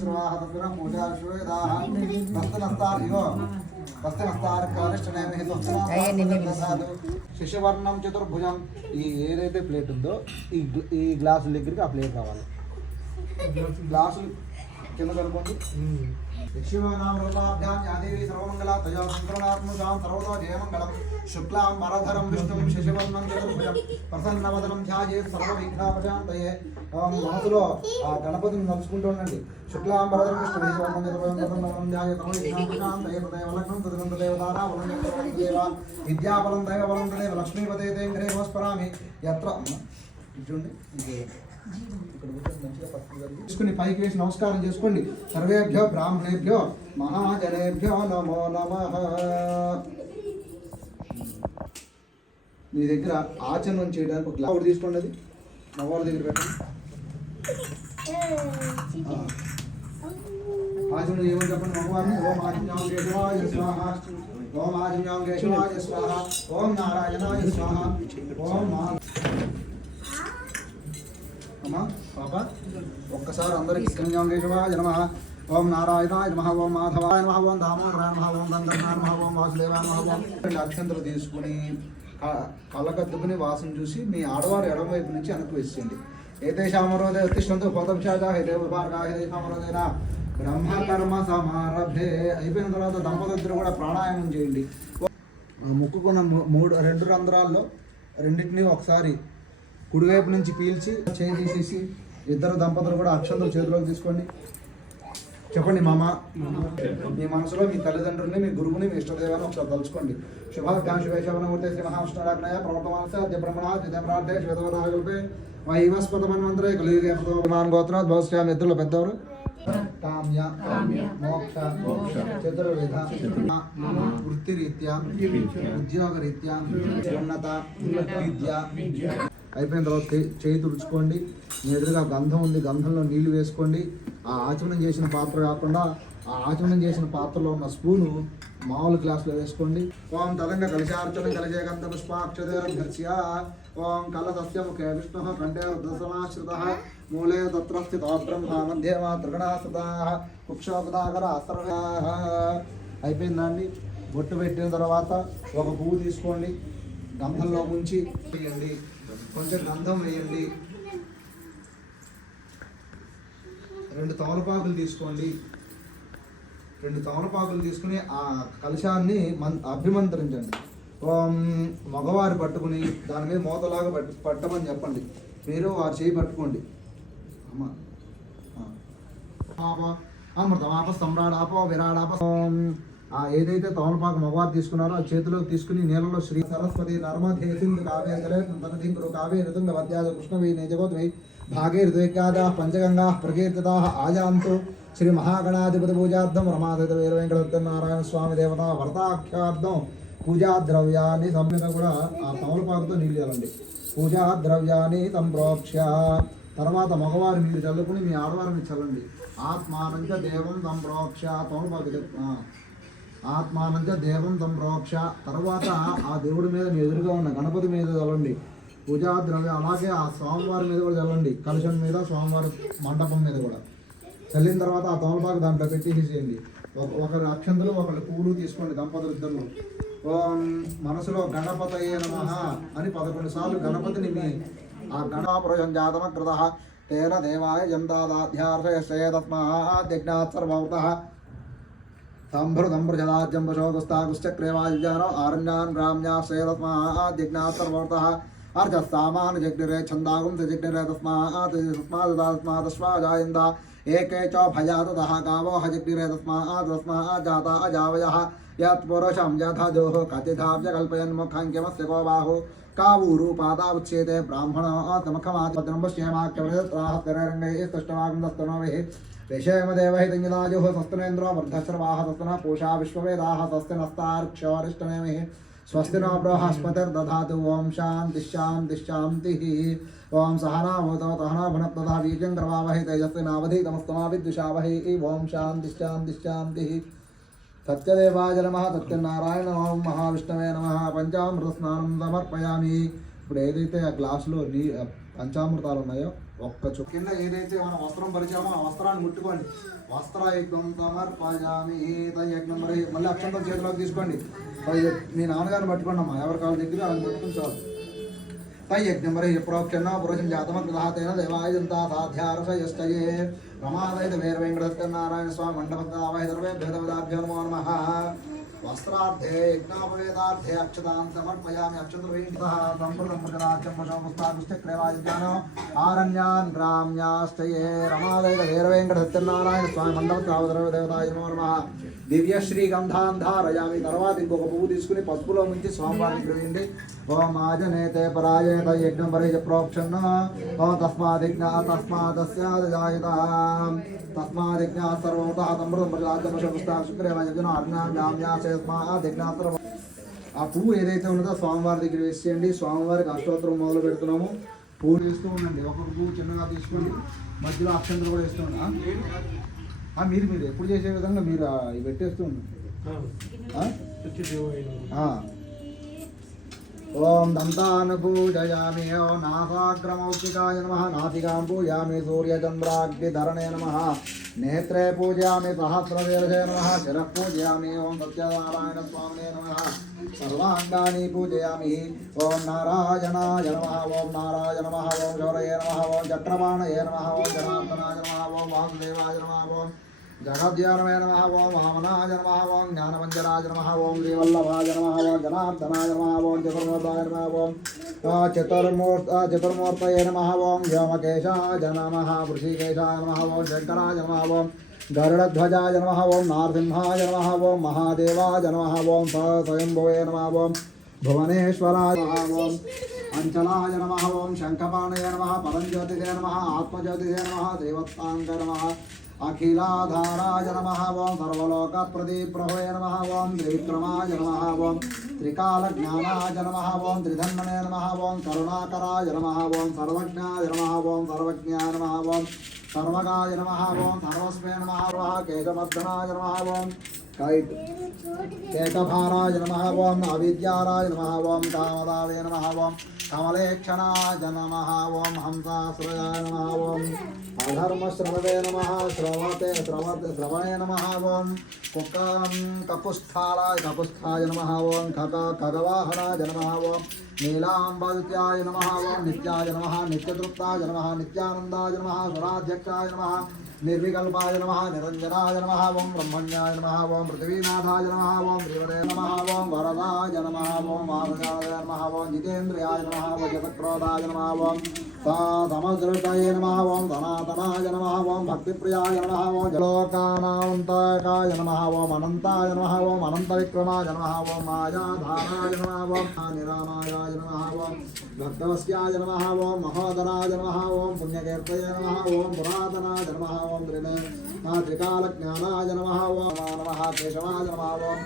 श्रवाः तद्विना पूजा श्वेदाः तस्तनस्तार इव तस्तनस्तार कारिष्ठनेमि हितोत्तराः శిశువర్ణం చతుర్భుజం. ఈ ఏదైతే ప్లేట్ ఉందో ఈ గ్లాసుల దగ్గరికి ఆ ప్లేట్ రావాలి. గ్లాసులు కింద కలుపుకోండి. శివనామరూపాభ్యాం యాదేవి సర్వమంగళ తయా సంకరణాత్మజాం సర్వతో జయమంగళం శుక్లాం వరధరం విష్ణుం శశివర్ణం చతుర్భుజం ప్రసన్నవదనం ధ్యాయేత్ సర్వవిఘ్నాపశాంతయే. మనసులో ఆ గణపతిని నడుచుకుంటూ ఉండండి. శుక్లాం వరధరం విష్ణుం శశివర్ణం చతుర్భుజం ప్రసన్నవదనం ధ్యాయేత్ సర్వవిఘ్నాపశాంతయే. తదేవ లగ్నం తదనంత దేవతారా బలం దేవ విద్యాబలం దైవ బలం తదేవ లక్ష్మీపతే తేంద్రే నమస్పరామి. యత్ర చూడండి తీసుకుని పైకి వేసి నమస్కారం చేసుకోండి. సర్వేభ్యో బ్రాహ్మణేభ్యో మహాజనేభ్యో నమో నమః. మీ దగ్గర ఆచరణం చేయడానికి ఒక గ్లాస్ తీసుకోండి. అది మగవాళ్ళ దగ్గర పెట్టండి. ఆచరణ ఏమని చెప్పండి మగవారిని. ఓం ఆజ్ఞాంగేశ్వరాయ స్వాహ, ఓం ఆజ్ఞాంగేశ్వరాయ స్వాహ, ఓం నారాయణాయ స్వాహ, ఓం అమ్మా పాప ఒక్కసారి అందరికి కన్యాంగేశ్వరాయ నమః, ఓం నారాయణాయ నమః, ఓం మాధవాయ నమః, ఓం దామోదరాయ నమః, ఓం దండనాయ నమః, ఓం వాసుదేవాయ నమః. రెండు అక్షంతలు తీసుకుని కళ్ళకద్దుకుని వాసన చూసి మీ ఆడవారు ఎడమవైపు నుంచి వెనక్కి వేసేయండి. ఏతేషామరోదే ఉత్తిష్టంతో పోతంశాగా హేదేవదేనా బ్రహ్మకర్మ సమారభే. అయిపోయిన తర్వాత దంపతులు కూడా ప్రాణాయామం చేయండి. ముక్కుకున్న రెండు రంధ్రాల్లో రెండింటినీ ఒకసారి కుడివైపు నుంచి పీల్చి చేయి తీసేసి ఇద్దరు దంపతులు కూడా అక్షంతలు చేతిలోకి తీసుకోండి. చెప్పండి మామ. మీ మనసులో మీ తల్లిదండ్రుల్ని, మీ గురువుని, మీ ఇష్టదేవాన్ని ఒకసారి తలుచుకోండి. శుభాభ్యాం శుభేశవనమూర్తే శ్రీ మహావిష్ణురాజ్ఞయ ప్రవర్తమానస్య బ్రహ్మణా జితేంద్రార్థే శ్వేతవరాహకల్పే వైవస్పతమన్వంతరే కలియుగే ప్రతోమాన్ గోత్రాత్ భవస్యామి. ఇద్దరు పెద్దవారు కామ్య మోక్ష చతుర్విధ వృత్తిరీత్యా ఉద్యోగరీత్యా ఉన్నత విద్య. అయిపోయిన తర్వాత చేయి తుడుచుకోండి. మీ ఎదురుగా గంధం ఉంది, గంధంలో నీళ్లు వేసుకోండి. ఆ ఆచమనం చేసిన పాత్ర కాకుండా ఆ ఆచమనం చేసిన పాత్రలో ఉన్న స్పూను మామూలు గ్లాసులో వేసుకోండి. ఓం తదంగ కలిశార్చనం కలిజే గంధ పుష్పాక్షదేరభ్యర్చ్య. ఓం కలసస్య ముఖే విష్ణు కంఠే రుద్రసమాశ్రిత మూలే తత్ర స్థితో బ్రహ్మ మధ్యే మా త్రిగణాశ్రితా కుక్షోపదాకర సర్వా. అయిపోయిందండి. బొట్టు పెట్టిన తర్వాత ఒక పువ్వు తీసుకోండి, గంధంలో ముంచి వేయండి. కొంచెం గంధం వేయండి. 2 తమలపాకులు తీసుకోండి. 2 తమలపాకులు తీసుకుని ఆ కలశాన్ని అభిమంత్రించండి. మగవారు పట్టుకుని దాని మీద మూతలాగా పట్టమని చెప్పండి. మీరు వారి చేయి పట్టుకోండి. అమృతమాప సమ్రాడాపో విరాడాప. ఏదైతే తమలపాకు మగవారు తీసుకున్నారో ఆ చేతిలోకి తీసుకుని నీళ్ళలో శ్రీ సరస్వతి నర్మదే సింధు కావేరే తనదింకురు కావేరి తుంగ వద్యాద కృష్ణవీ నిజగోద్వై భాగే ఋద్వైకాదా పంచగంగా ప్రకీర్తితా ఆజాంతు శ్రీ మహాగణాధిపతి పూజార్థం రమాధిత వీర వెంకటనారాయణ స్వామి దేవత వ్రతాఖ్యార్థం పూజా ద్రవ్యాన్ని సంపద కూడా ఆ తమలపాకుతో నీళ్ళు ఇవ్వాలండి. పూజా ద్రవ్యాన్ని సంప్రోక్ష. తర్వాత మగవారు మీరు చల్లుకుని మీ ఆడవారు మీరు చల్లండి. ఆత్మానంచ దేవం సంప్రోక్ష. తమలపాకు ఆత్మానంచ దేవం సంప్రోక్ష. తర్వాత ఆ దేవుడి మీద మీ ఎదురుగా ఉన్న గణపతి మీద చల్లండి పూజా ద్రవ్యం. అలాగే ఆ స్వామివారి మీద కూడా చల్లండి. కలశం మీద, స్వామివారి మండపం మీద కూడా చల్లిన తర్వాత ఆ తమలపాకు దాంట్లో పెట్టేసేయండి. ఒకరు అక్షంతలు ఒకళ్ళు పువ్వులు తీసుకోండి దంపతులు ఇద్దరు. మనసులో గణపతయే నమః అని 11 సార్లు గణపతిని మీ ఆ గణాపురం జాతమకృత తేన దేవాయ జంతాధ్యార్షయస్మాద్యజ్ఞాత్ సర్వవృతః సంభృతంభృజదాజంబశోగస్తాగుశ్చక్రేవాయుజానో ఆరణ్యాన్ గ్రామ్యాశ్రయస్మాద్యజ్ఞాత్ సర్వవృతః అర్ధస్సామాన్ జగ్నిరే ఛందాగుం జగ్నిరే తస్మాదస్మాదస్మాదశ్వాజాయంద ఏకే చ భయాతః గావో హజగ్నిరే తస్మాదస్మాద్ జాతా అజావయః యత్పురుషం యథజోః కతిధావ్య కల్పయన్ ముఖాంకిమస్య గో బాహు కావూరు పాదావుచ్యేతే బ్రాహ్మణో తమఖమాత్మశ్యేమాఖ్యవృత్రాహస్తరంగై స్తుష్టవాగ్నస్తనోభిః విషయమదేవై తంగిదాజోః సస్తనేంద్రో వర్ధశ్రవాః సస్తన పూషా విశ్వవేదాః సస్తినస్తార్క్ష్యోరిష్టనేమిః స్వస్తి నో బృహస్పతిర్దధాతు. ఓం శాంతి శాంతి శాంతి. ఓం సహనాభూతో సహనా భునక్తు వీర్యం కరవావహై తేజస్వినావధీతమస్తమా విద్విషావహై. ఓం శాంతి శాంతి శాంతి. సత్యదేవాయ నమః. సత్యనారాయణ ఓం మహావిష్ణవే నమః. పంచామృత స్నానం సమర్పయామి. ఇప్పుడు ఏదైతే ఆ గ్లాసులో పంచామృతాలు ఉన్నాయో ఒక్క కింద ఏదైతే మనం వస్త్రం పరిచామో ఆ వస్త్రాన్ని ముట్టుకోండి. వస్త్రయజ్ఞం సమర్పయామి తయజ్ఞం. మళ్ళీ అక్షంతం చేతిలోకి తీసుకోండి. మీ నాన్నగారిని పట్టుకోండి అమ్మా, ఎవరి కాళ్ళ దగ్గర ఆయన పట్టుకుని చాలు. తయజ్ఞం ప్రోక్షణ పురుషం జాతమగ్రహాతేన దేవాయంతా సాధ్యారసయష్టయే రమాదైత వీర వెంకటనారాయణ స్వామి మండపదావహ సర్వే భేదవిదాభ్యో నమో నమః. వస్త్రార్థే యజ్ఞాపవేదార్థే అక్షతాం సమర్పయామి. అక్షతవేంద్రః సంప్రదం ప్రజరాజ్యం వశోపుస్తాగుష్ఠక్రేవాజ్ఞానో ఆరణ్యాన్ గ్రామ్యాశ్చయే రమాదైత వీర వెంకటనారాయణ స్వామి మండపదావహ దేవతాయ నమో నమః. దివ్య శ్రీగంధాన్ ధారయామి. తర్వాత ఇంకొక పువ్వు తీసుకుని పసుపులో ముంచి స్వామివారికి వేయండి. ఓం ఆజనేతే పరాయేత యజ్ఞం పరేజ ప్రోక్షణ ఓం తస్మాదిజ్ఞ తస్మాదస్యాదజాయత తస్మాదిజ్ఞ సర్వత తమృతం ప్రజాజమశుస్తా శుక్రేవజన అర్ణామ్యామ్యాసేస్మాదిజ్ఞ. ఆ పువ్వు ఏదైతే ఉన్నదో స్వామివారి దగ్గర వేసేయండి. స్వామివారికి అష్టోత్తరం మొదలు పెడుతున్నాము. పువ్వు వేస్తూ ఉండండి. ఒక్కొక్క పువ్వు చిన్నగా తీసుకోండి. మధ్యలో అక్షంతలు కూడా వేస్తూ ఉండండి. మీరు ఎప్పుడు చేసే విధంగా మీరు ఇవి పెట్టేస్తూ ఉండండి. ఓం దంతాన్ పూజయామి. ఓం నాసాగ్రమౌక్తికాయ నమః. నాసికాం పూజయామి సూర్యచంద్రాగ్నిధరణే నమః. నేత్రే పూజయామి సహస్రశీర్షే నమః. శిరః పూజయామి ఓం సత్యనారాయణ స్వామినే నమః. సర్వాంగాని పూజయామి. ఓం నారాయణాయ నమః. ఓం నారాయణ నమః. ఓం శౌరయే నమః. ఓం చక్రపాణయే నమః. ఓం జనార్దనాయ నమః. ఓం వాసుదేవాయ నమః. ఓం జగద్యానమే నమః. ఓం వామనాయ నమః. ఓం జ్ఞానమంజనాయ నమః. ఓం శ్రీవల్లభాయ నమః. ఓం జనార్దనాయ నమః. ఓం చతుర్మూర్తాయ నమః. ఓం చతుర్మూర్తయే నమః. ఓం వ్యోమకేశాయ నమః. వృషికేశాయ నమః. ఓం శంకరాయ నమః. ఓం గరుడధ్వజాయ నమః. ఓం నారసింహాయ నమః. ఓం మహాదేవాయ నమః. ఓం స్వయంభువే నమః. ఓం భువనేశ్వరాయ నమః. ఓం అంచలాయ నమః. ఓం శంఖపాణయ నమః. పరంజ్యోతిషే నమః. ఆత్మజ్యోతిషే నమః. శ్రీవత్సాంగ నమః. అఖిలాధారాయ నమః. ఓం సర్వలోక ప్రదీప్రభవే నమః. ఓం త్రివిక్రమాయ నమః. ఓం త్రికాలజ్ఞానాయ నమః. ఓం త్రిధన్మనే నమః. ఓం కరుణాకరాయ నమః. ఓం సర్వజ్ఞాయ నమః. ఓం సర్వజ్ఞాయ నమః. ఓం సర్వగాయ నమః. ఓం సర్వస్మే నమః. కేశమర్దనాయ నమః. ఓం కేకభారాయ నమః. ఓం అవిద్యారాయ నమః. ఓం కామదావే నమః. ఓం కమలేక్షణాయ నమః. ఓం హంసాశ్రయాయ నమః. ఓం అధర్మశ్రవణే నమః. శ్రవణే నమః. ఓం కపుస్థాయ నమః. ఓం ఖగవాహనాయ నమః. ఓం నీలాంబద్యాయ నమః. ఓం నిత్యాయ నమః. నిత్యతృప్తాయ నమః. నిత్యానందాయ నమః. స్వరాధ్యక్షాయ నమః. నిర్వికల్పాయ నమః. నిరంజనాయ నమః. ఓం బ్రహ్మణ్యాయ నమః. ఓం పృథివీనాథాయ నమః. ఓం శ్రీవరే నమః. ఓం వరదాయ నమః. ఓం వామనాయ నమః. ఓం జితేంద్రియాయ నమః. ఓం జగత్క్రోధాయ నమః. ఓం సమదృష్టయే నమః. ఓం సనాతనాయ నమః. ఓం భక్తిప్రియాయ నమః. ఓం జలోకానాంతకాయ నమః. ఓం అనంతాయ నమః. ఓం అనంతవిక్రమాయ నమః. ఓం మాయాధారాయ నమః. ఓం నిరామాయాయ నమః. ఓం భక్తవస్యాయ నమః. ఓం మహోదరాయ నమః. ఓం పుణ్యకీర్తయే నమః. ఓం పురాతనాయ నమః. ఓం త్రికాలజ్ఞానాయ నమః. ఓం నమః కేశవాయ నమః. ఓం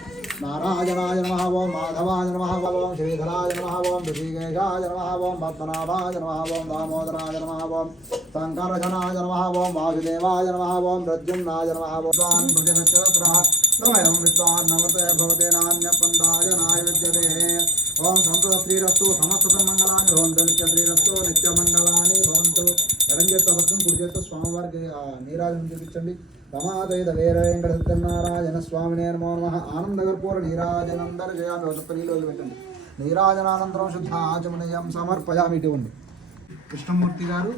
నారాయణాయ నమః. ఓం మాధవాయ నమః. ఓం శ్రీధరాయ నమః. ఓం ఋషికేశాయ నమః. ఓం పద్మనాభాయ నమః. ఓం దామోదరాయ నమః. ఓం శంకరజనాయ నమః. ఓం వాసుదేవాయ నమః. ఓం ప్రద్యుమ్నాయ నమః. ఓం భుజనచరద్రహయం విద్వాన్ నమతే భవతే నాన్యపంథాయ నాయ విద్యతే. ఓం సంతత శ్రీరస్తు సమస్త మంగళాన్ని భవంతు. నిత్య శ్రీరస్తు నిత్య మంగళాన్ని భవంతు. ఎడం చేత భక్తులు కుడి చేత స్వామివారికి నీరాజనం చూపించండి. రమాదైత వీర వెంకట సత్యనారాయణ స్వామినే నమో నమః. ఆనందకర్పూర నీరాజనం దర్శయామి. ఒక నీళ్ళు వదిలిపెట్టండి. నీరాజనానంతరం శుద్ధ ఆచమనీయం సమర్పయామి. ఇటువంటి కృష్ణమూర్తి గారు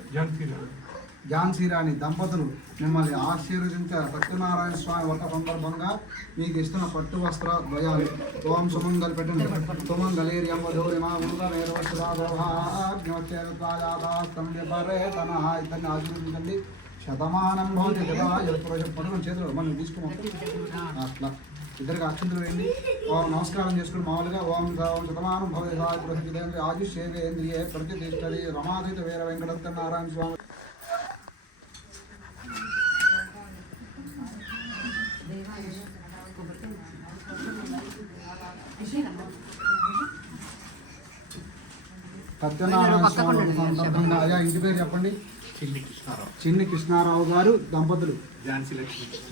ఝాన్సీ రాణి దంపతులు మిమ్మల్ని ఆశీర్వదించే సత్యనారాయణ స్వామి వ్రత సందర్భంగా మీకు ఇస్తున్న పట్టు వస్త్ర ద్వయాలు. ఓం సుమంగల్ పెట్టండి. సుమంగళీర్యం వధూరిమా ఇద్దరిని ఆశీర్వదించండి. శతమానం భవతి పట్టుకుని చేతులు మనం తీసుకున్నాం అట్లా ఇద్దరికి అక్షంతలు వేయండి. ఓం నమస్కారం చేసుకుని మామూలుగా ఓం శతమానం భవతి ఆయుష్యేంద్రియే ప్రతిష్టరి రమాదిత వీర వెంకట సత్యనారాయణ స్వామి. సత్యనారాయణ స్వామి అయ్యా ఇంటి పేరు చెప్పండి. చిన్ని కృష్ణారావు గారు దంపతులు,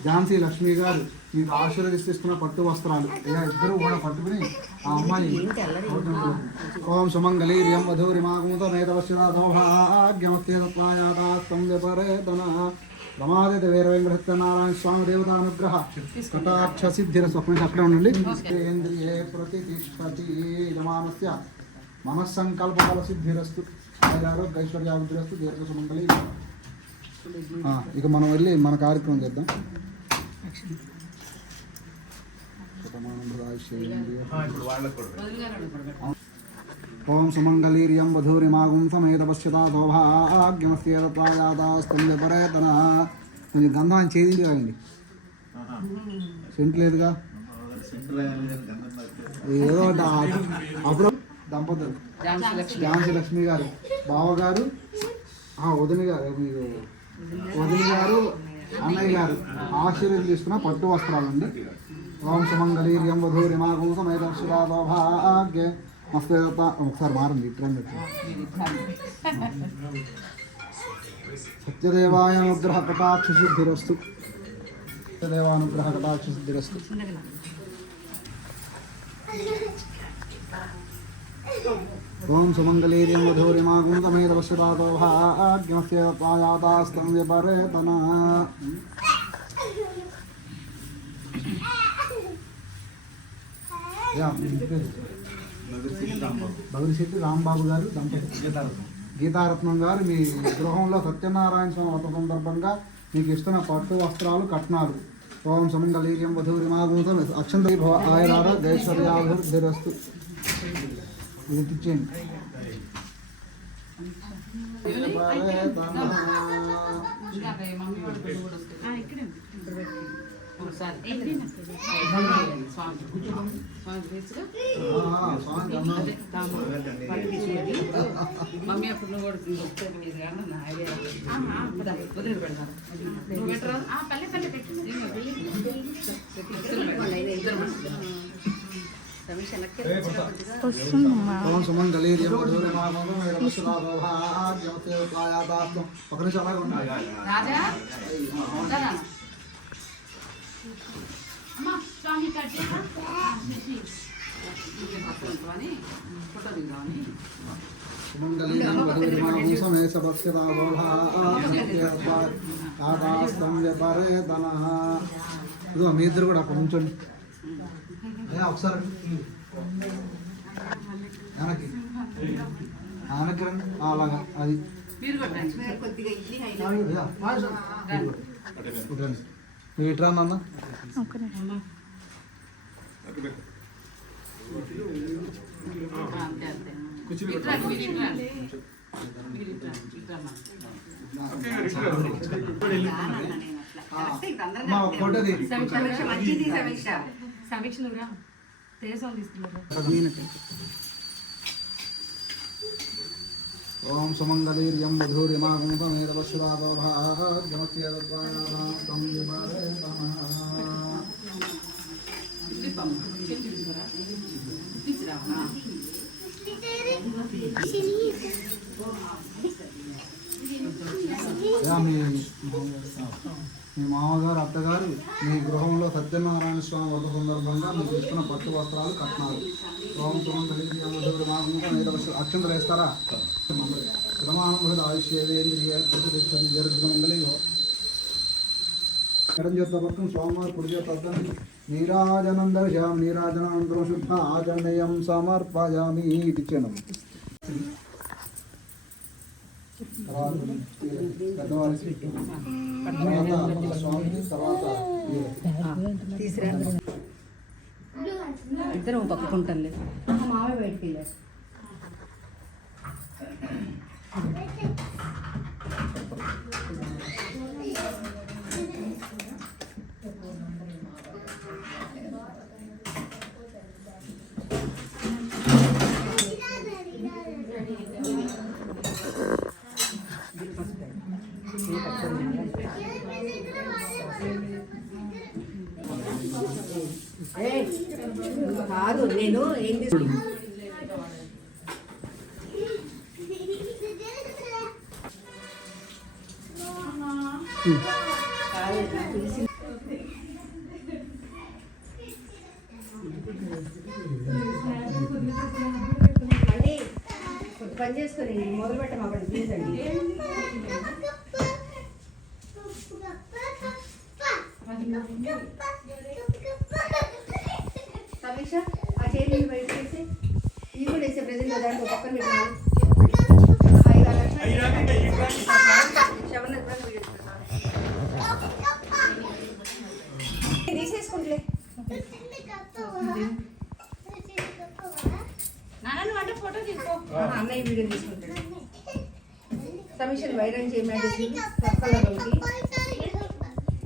ఝాన్సీ లక్ష్మి గారు మీకు ఆశీర్వదిస్తున్న పట్టు వస్త్రాలు. ఇలా ఇద్దరు కూడా పట్టుకుని ఆ అమ్మాయి ఓం సుమంగళీర్యం వధూరిమాగుమత మేధవశ్యదాగ్యమత్యేతత్వాయాదాస్తం వ్యపరేతన రమాదిత వీర వెంకట సత్యనారాయణ స్వామి దేవతానుగ్రహ కటాక్ష సిద్ధిర స్వప్న అక్కడే ఉండండి. ఇంద్రియే ప్రతిష్టతి యమానస్య మనస్సంకల్పబల సిద్ధిరస్తు ఆరోగ్యైశ్వర్యాభివృద్ధిరస్తు దీర్ఘ సుమంగళి. ఇక మనం వెళ్ళి మన కార్యక్రమం చేద్దాం. ఓం సుమంగళీర్యం వధూరిమాగం సమేతపశ్యతా సౌభాగ్యమస్యేతత్వాయాదాస్తంపరేతన. కొంచెం గంధాన్ని చేయించి కాదండి, సెంట్ లేదుగా ఏదో అప్పుడు దంపతులు ఝాన్సీ లక్ష్మి గారు బావగారు వదిని గారు వదిని గారు అన్నయ్య గారు ఆశీర్వదిస్తున్న పట్టు వస్త్రాలండి. ఓం సుమంగళీర్యం వధూరిమాగం సమేతపశ్యతా సౌభాగ్య మస్తే. ఒకసారి మారండి ఇట్రండి. సత్యదేవాయనుగ్రహ కటాక్ష సిద్ధిరస్తు. సత్యదేవానుగ్రహ కటాక్ష సిద్ధిరస్తు. ఓం సుమంగళీర్యం వధూరిమాగం సమేతపశ్యతా సౌభాగ్యమస్యేతత్వాయాదాస్తం వ్యపరేతన. బగిరిశెట్టి రాంబాబు గారు దంపతులు, గీతారత్నం గారు మీ గృహంలో సత్యనారాయణ స్వామి వ్రత సందర్భంగా మీకు ఇస్తున్న పట్టు వస్త్రాలు కట్నాలు. ఓం సుమంగళీర్యం వధూరిమాగం అక్షంత ఆయరార దేశ్వర్యాభివృద్ధిరస్తు. ఇది ఇచ్చేయండి. మమ్మీ అప్పుడు నువ్వు కూడా మీ ఇద్దరు కూడా అక్కడ ఉంచండి. ఒకసారి వెనక్కి వెనక్కి రండి. అలాగా అది మీరు ఇట్రా అన్న. సమీక్షలుగా ఓం సుమంగళీర్యం వధూరిమాగం సమేతపశ్యతాభాగ్యమస్యేతత్వాయాదాస్తం వ్యపరేతన. మీ మామగారు అత్తగారు మీ గృహంలో సత్యనారాయణ స్వామి వ్రత సందర్భంగా మీకు ఇస్తున్న పట్టు వస్త్రాలు కట్నాలు. ఓం సుమంగళీర్యం వధూరిమాగం అక్షంతలు వేస్తారా? ఆయుష్యేంద్రియ దీర్ఘమంగళి. ఎడం చేత పక్కన స్వామివారి కుడి చేత అద్దండి. నీరాజనం దర్శయామి. నీరాజనానంతరం శుద్ధ ఆచరణీయం సమర్పయామి. ఇచ్చాను. పెద్దవారికి తర్వాత స్వామికి తర్వాత ఇద్దరు పక్కకుంటాను. మావే బయటికి వెళ్ళారు. కాదు నేను ఏం తీసుకున్నా పని చేసుకొని మొదలు పెట్టాము అక్కడ ప్లీజ్ అండి. సమీక్ష ఆ చైర్ బయట వేసి ఈ కూడా వేసే ప్రజెంట్ దాంట్లో పక్కన పెట్టాను. తీసేసుకుంటలే నాన్న అంటే ఫోటో తీసుకో. అన్నయ్య వీడియో తీసుకుంటాడు. సమీక్షలు వైరం చేయమంటే కలర్కి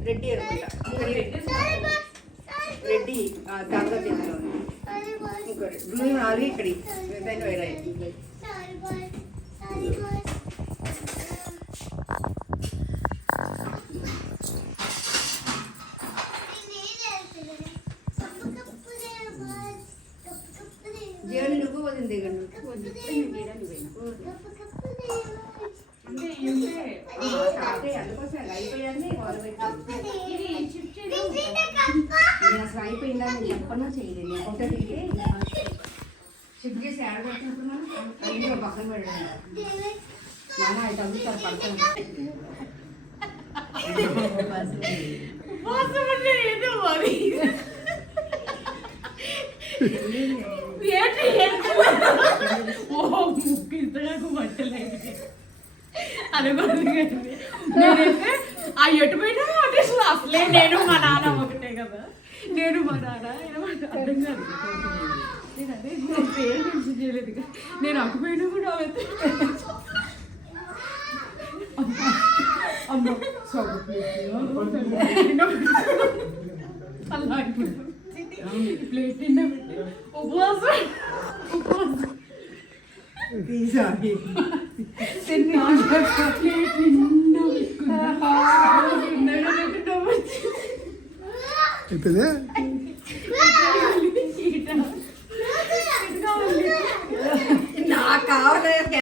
రెడ్డి అనుకుంటా. రెడ్డి దాంట్లో చేతిలో ఇంకోటి అది ఇక్కడి వైరాయి. జీవని నువ్వు వదిలింది అందుకోసం అయిపోయాన్ని అసలు అయిపోయిందా నేను ఎప్పటినో చేయలేదు. ఒకటి షిఫ్ట్ చేసి ఆడబెట్టినప్పుడు మనం పక్కన పెట్టాను. నాన్న అయితే అందుతారు పడతాను. నేనైతే ఆ ఎటు పోయినా అసలే నేను మా నాన్న ఒకటే కదా. నేను మా నాన్న అర్థం కాదు. నేను అదే పేరు తెలిసి చేయలేదు కదా. నేను అటు పోయినా కూడా అమ్మ అలా ప్లేట్ నిండా పెట్టి ఉపవాసం అయిపోయింది.